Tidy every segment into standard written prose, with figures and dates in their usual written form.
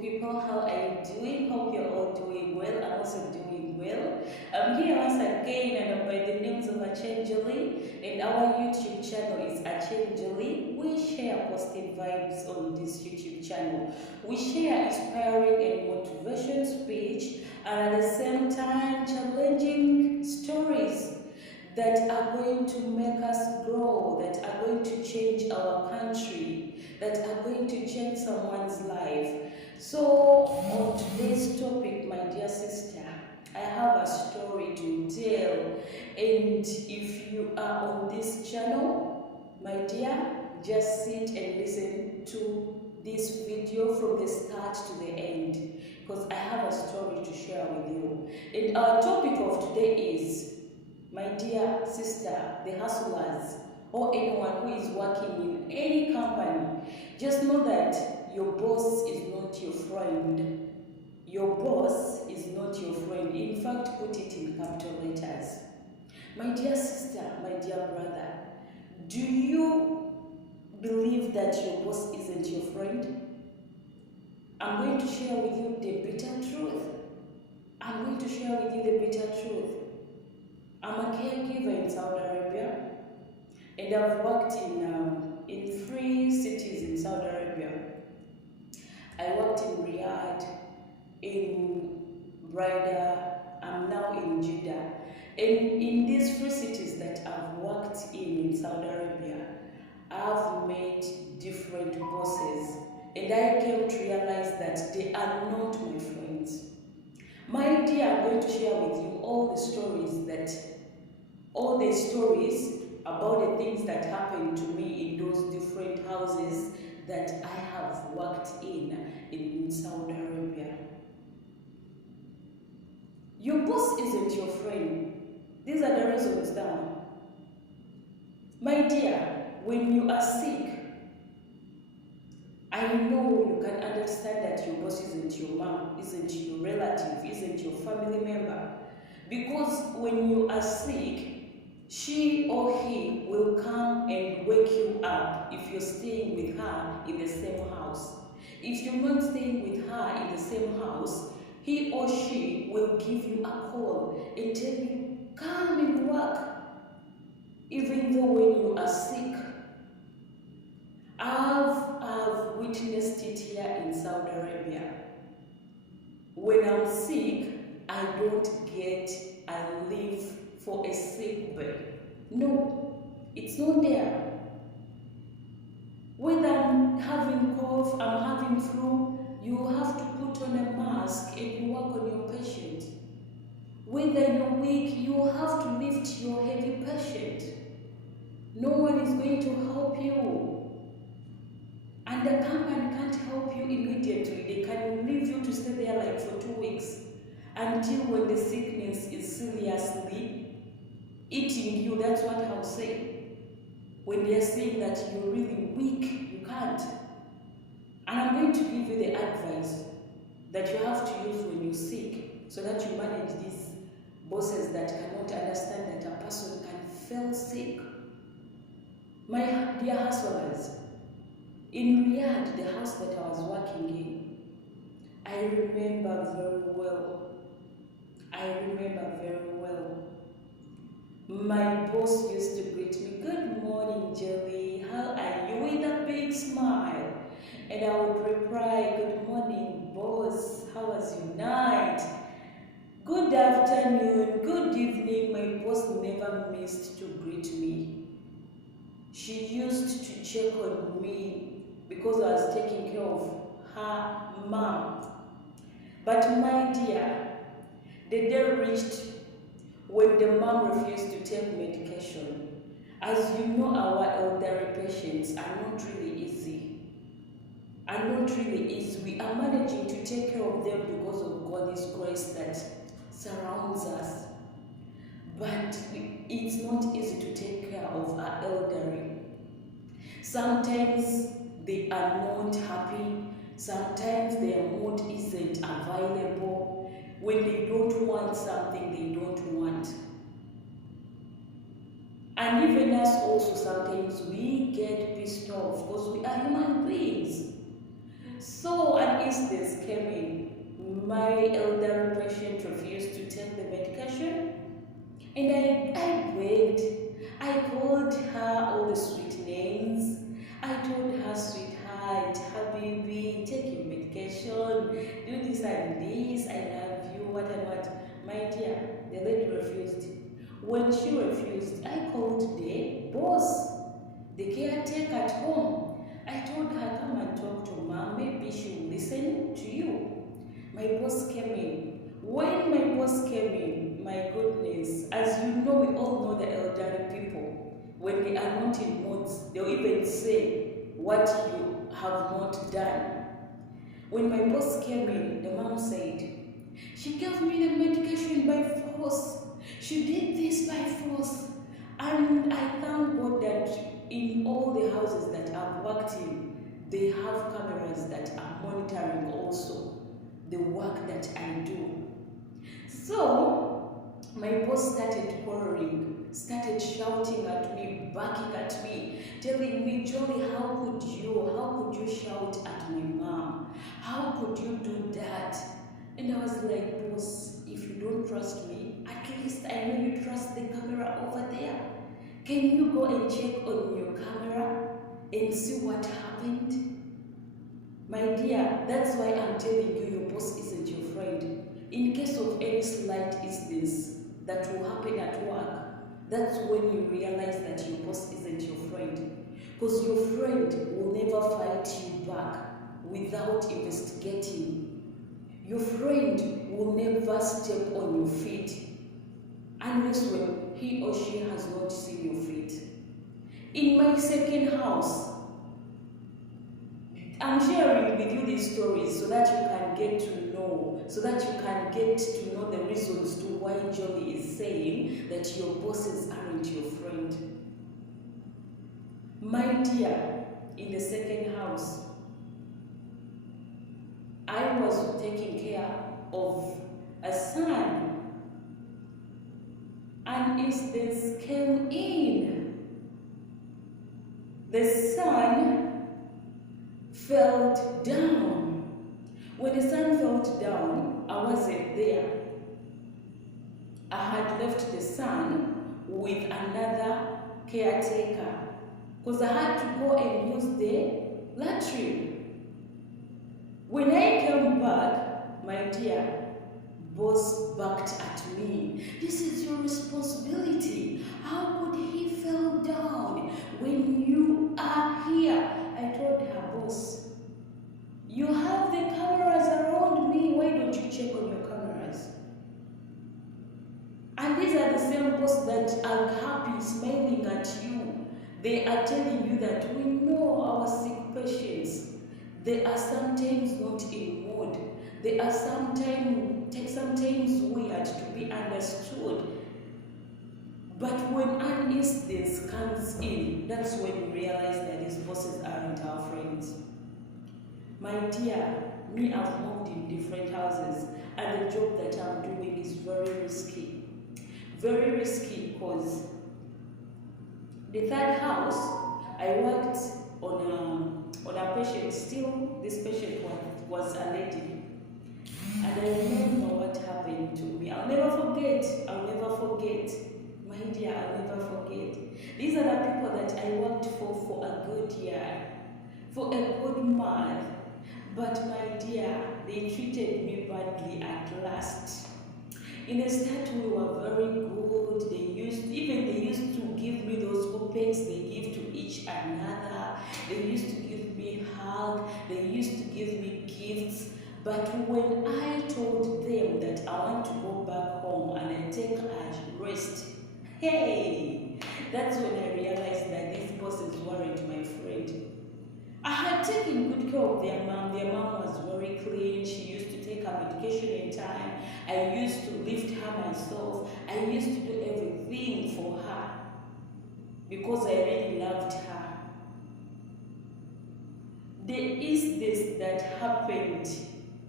people, how are you doing? Hope you're all doing well. I'm also doing well. I'm here once again and I'm by the names of Achenjali, and our YouTube channel is Achenjali. We share positive vibes on this YouTube channel. We share inspiring and motivation speech and at the same time challenging stories that are going to make us grow, that are going to change our country, that are going to change someone's life. So on today's topic, my dear sister, I have a story to tell, and if you are on this channel, my dear, just sit and listen to this video from the start to the end, because I have a story to share with you. And our topic of today is, my dear sister, the hustlers, or anyone who is working in any company, just know that your boss is not your friend. Your boss is not your friend. In fact, put it in capital letters. My dear sister, my dear brother, do you believe that your boss isn't your friend? I'm going to share with you the bitter truth. I'm going to share with you the bitter truth. I'm a caregiver in Saudi Arabia, and I've worked in 3 cities in Saudi Arabia. I worked in Riyadh, in Brida, I'm now in Jeddah. And in these 3 cities that I've worked in Saudi Arabia, I've met different bosses, and I came to realize that they are not my friends. My dear, I'm going to share with you all the stories about the things that happened to me in those different houses that I have worked in Saudi Arabia. Your boss isn't your friend. These are the reasons down. My dear, when you are sick, I know you can understand that your boss isn't your mom, isn't your relative, isn't your family member. Because when you are sick, she or he will come and wake you up if you're staying with her in the same house. If you're not staying with her in the same house, he or she will give you a call and tell you, come and work, even though when you are sick. I've witnessed it here in Saudi Arabia. When I'm sick, I don't get a leave for a sick bay. No, it's not there. Whether I'm having cough, I'm having flu, you have to put on a mask and you work on your patient. Whether you're weak, you have to lift your heavy patient. No one is going to help you. And the company can't help you immediately. They can leave you to stay there like for 2 weeks until when the sickness is seriously eating you. That's what I'll say. When they're saying that you're really weak, you can't. And I'm going to give you the advice that you have to use when you're sick so that you manage these bosses that cannot understand that a person can feel sick. My dear hustlers, in Riyadh, the house that I was working in, I remember very well. My boss used to greet me, good morning, Jelly, how are you, with a big smile. And I would reply, good morning, boss, how was your night? Good afternoon, good evening. My boss never missed to greet me. She used to check on me because I was taking care of her mom. But my dear, the day reached when the mom refused to take medication. As you know, our elderly patients are not really easy. We are managing to take care of them because of God's grace that surrounds us. But it's not easy to take care of our elderly. Sometimes they are not happy. Sometimes their mood isn't available. When they don't want something, they don't want. And even us also, sometimes we get pissed off because we are human beings. So an instance came in. My elderly patient refused to take the medication, and I begged. I called her all the sweet names. I told her, sweetheart, Habibi, take your medication, do this and this, I love you, what and what. My dear, the lady refused. When she refused, I called the boss, the caretaker at home. I told her, come and talk to mom, maybe she'll listen to you. My boss came in. When my boss came in, my goodness, as you know, we all know the elderly people. When they are not in moods, they'll even say what you have not done. When my boss came in, the mom said, she gave me the medication by force. She did this by force. And I thank God that in all the houses that I've worked in, they have cameras that are monitoring also the work that I do. So, my boss started quarreling, started shouting at me, barking at me, telling me, Jolie, how could you shout at my mom? How could you do that? And I was like, boss, if you don't trust me, at least I know you trust the camera over there. Can you go and check on your camera and see what happened? My dear, that's why I'm telling you your boss isn't your friend. In case of any slight instance that will happen at work, that's when you realize that your boss isn't your friend. Because your friend will never fight you back without investigating. Your friend will never step on your feet unless when he or she has not seen your feet. In my second house, I'm sharing with you these stories so that you can get to know, the reasons to why Jolie is saying that your bosses aren't your friend. My dear, in the second house, I was taking care of a son. An instance came in. The son fell down. When the son fell down, I wasn't there. I had left the son with another caretaker because I had to go and use the latrine. When I came back, my dear, boss barked at me. This is your responsibility. How could he fall down when you are here? I told her, boss, you have the cameras around me. Why don't you check on your cameras? And these are the same boss that are happy, smiling at you. They are telling you that we know our sick patients. They are sometimes not in mood. They are sometimes weird to be understood. But when an instance comes in, that's when you realize that these bosses aren't our friends. My dear, me, I've moved in different houses, and the job that I'm doing is very risky. Very risky because the third house, I worked on a patient. Still, this patient was a lady. And I remember what happened to me. I'll never forget. My dear, I'll never forget. These are the people that I worked for a good year, for a good month. But my dear, they treated me badly at last. In the start, we were very good. They used to give me those coupons they give to each another. They used to give me hugs. They used to give me gifts. But when I told them that I want to go back home and I take a rest, hey, that's when I realized that these bosses weren't my friend. I had taken good care of their mom. Their mom was very clean. She used to take her medication in time. I used to lift her myself. I used to do everything for her because I really loved her. The incident that happened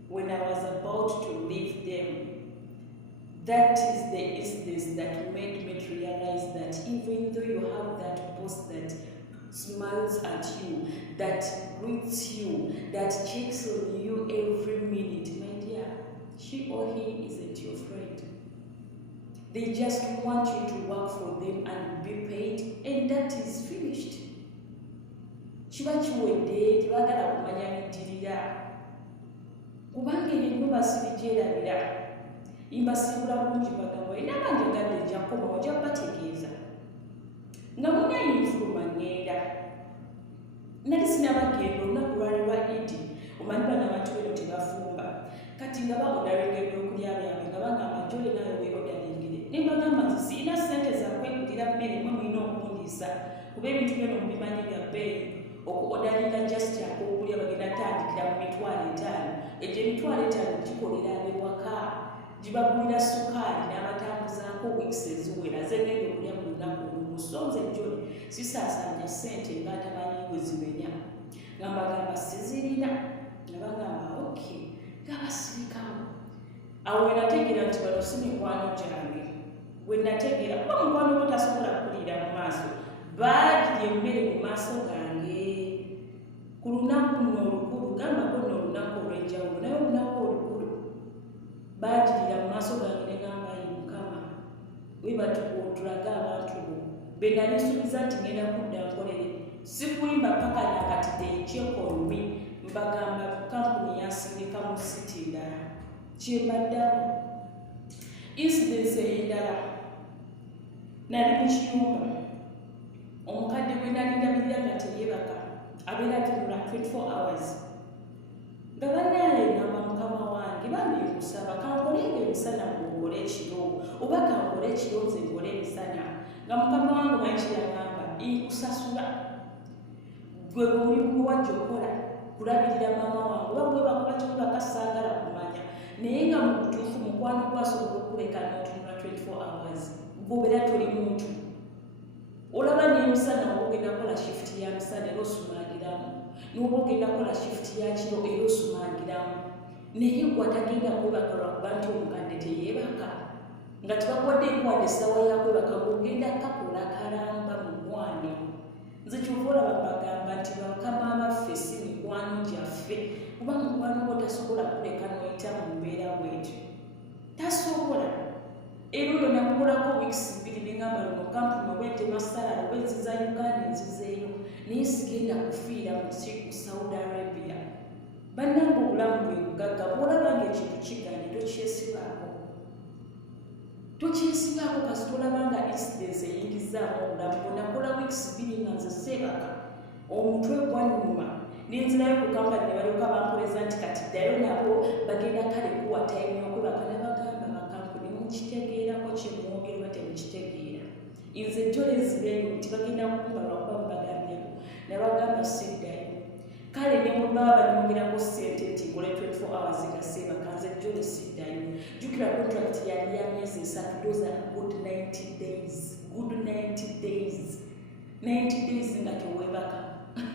when I was about to leave them, that is the instance that made me realize that even though you have that boss that smiles at you, that greets you, that checks on you every minute, my dear, she or he isn't your friend. They just want you to work for them and be paid, and that is finished. Kiba kiwedde, tebagala kumanya biddirira. Kubanga ebintu basibikyerabira. Imbasibula bulungi bagamba era banjagadde nja kukoma ojja kubategeeza. Nga munayinfuluma ngenda. Nali sinabagenda olunaku lwali lwa Idi, omanyi bano abantu beno tebafumba. Kati nga baodalinga ebyokulya byabwe nga bagamba nti ole nawe weodalingire. Ne mbagamba nti sirina ssente za kwegulira mmere mwe mulina okundiisa kuba ebintu byono mubimanyi bya bbeeyi. Okuodalinga just ak'okulya bagenda tandikira mu $5,000. Egyo $5,000 gikolera ab'ewaka. Gibagulira sukaali n'abatambuzaako wiiki eziwera zegenda okulya mu lunaku olumu. So nze John sisaasaanya ssente ng'atamanyi bwe zimenya. Nga mbagamba sizirina. Ne bagamba okay, gabasirikawo. Awo we nategeera nti bano si mikwano gyange. We nategeera kuba mukwano gwo tasobola kuliira mu maaso. Baagirya emmere mu maaso gange. Ku lunaku nno olukulu, gambako nno olunaku olw'enjawulo naye olunaku olukulu. Baagirira mu maaso gange ne gamba yi Mukama, webatulage abantu bo. Be nali nsuubiza nti ngenda kudda nkolere. Sikulimba paka na kati they check on me. Mbagamba kampuni yasindika mu city ndala. Kyembaddamu. Incidence endala. Nali mu kiyumba. Omukadde gwe nali ndabirira nga teyeebaka. Abeera tunula 24 hours. Nga bannaale ngamba Mukama wange bambi nkusaba kankolenga emisana ng'okole ekiro oba kankole ekiro nze nkole emisana. Nga Mukama wange omanyi kyeyagamba nkusasula. Gwe bw'oli wajja okola kulabirira maama wange oba bwe bakuba kikuba kasaagala kumanya. Naye nga mu butuufu mukwano gwasobola okuleka n'otunula 24 hours. Gwobeera toli muntu. Olaba n'emisana oba ogenda kukola shift ya misana era osumaaliramu. N'oba ogenda kukola shift ya kiro era osumaaliramu. Naye gw'atagenda kwebaka lwakuba nti omukadde teyeebaka. Nga tebakuwadde enkwano essaawa ya kwebaka ng'ogenda kakola kalamba mu mukwano. Nze kyova olaba mbagamba nti bakama abaffe si mikwano gyaffe. Kuba mukwano gwo tasobola kuleka n'oyita mu mbeera bw'etyo. Tasobola. Era oyo namukolako wiiki 2 n'engamba luno kampuni oba entema salary oba enziza Uganda enzizeeyo naye sigenda kufiira mu Saudi Arabia. Bannange obulamu bwe bugagga bw'olaba ng'ekintu kiganye tokyesibaako. Tokyesibaako kasita olaba nga incidence eyingizaamu obulamu bwe nakola wiiki 2 nga nze seebaka. Omutwe gwannuma n'enzirayo ku kampani ne balyoka bankoleza nti kati ddayo nabo bagenda kale kuwa time y'okwebaka n'abagamba bakampuni mukitegeerako kyemwogerwa temukitegeera. Nze jolezireyo nti bagenda kumba lwakuba mubagambyeko ne bagamba siddayo. Kale ne bwe baba banyongerako ssente nti ngole 24 hours nga seebaka nze jole siddayo. Jjukira contract yali ya myezi 3, those are good 90 days. Good 90 days. 90 days nga teweebaka.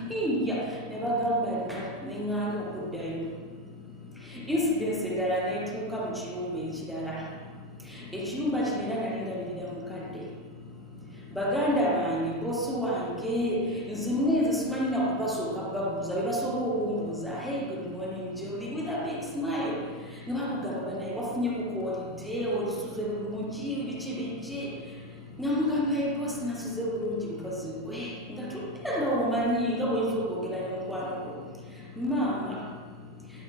Ne bagamba neŋŋaana okuddayo. Incidence endala n'etuuka mu kiyumba ekirala. Ekiyumba kino era nali ndabirira mukadde. Baganda bange bosi wange nze mwezi simanyi na kubasooka babuuza be basooka okumbuuza hey good morning Julie with a big smile. Ne bakugamba naye wafunye kukoolidde olisuze bulungi biki biki. Namugamba bosi nasuze bulungi mpozi gwe nga tudde nga omanyi nga bw'oyinza okwogera ne mukwano gwo. Maama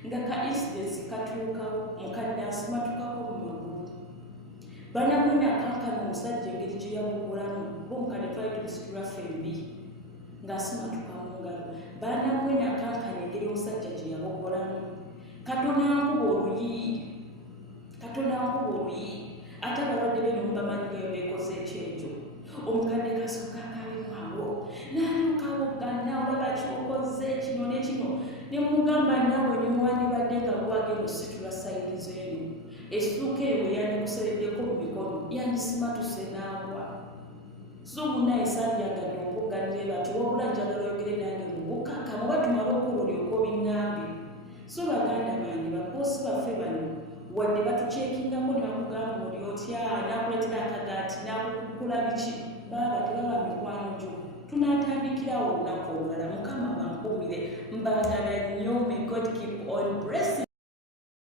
nga ka incidence katuukawo mukadde asimatukako mu magulu. Banamwene akankana omusajja engeri gye yabugulamu bo mukadde twali tumusitula fembi ng'asimatuka mu ngalo. Banamwene akankana engeri omusajja gye yabugulamu. Katonda nkuba oluyiyi. Katonda nkuba oluyiyi. Ate abalwadde beno mubamanyi bwe beekoze ekyekyo. Omukadde kasooka akalimwawo n'alyokawo ganna olaba kyokoze kino ne kino. Ne mugamba naawe ne muwandibadde nga gwagenda ositula sayidi z'eno. Esituuka eyo bwe yandikusereddeko mu mikono yandisimatuse n'agwa. So munnaye sandyagadde omukugganire bati wabula njagala oyogere nange mu bukkakkamu oba tumale okuba olyoka obiŋŋambe. So baganda bange bakoosi baffe bano wadde batukyekingako ne bakugamba oli otya n'akuleetera akagaati n'akukula biki baba tebaba mikwano gyo. tunatandikirawo olunaku olulala. Mukama bankuumire, mbaagala nnyo. May God keep on blessing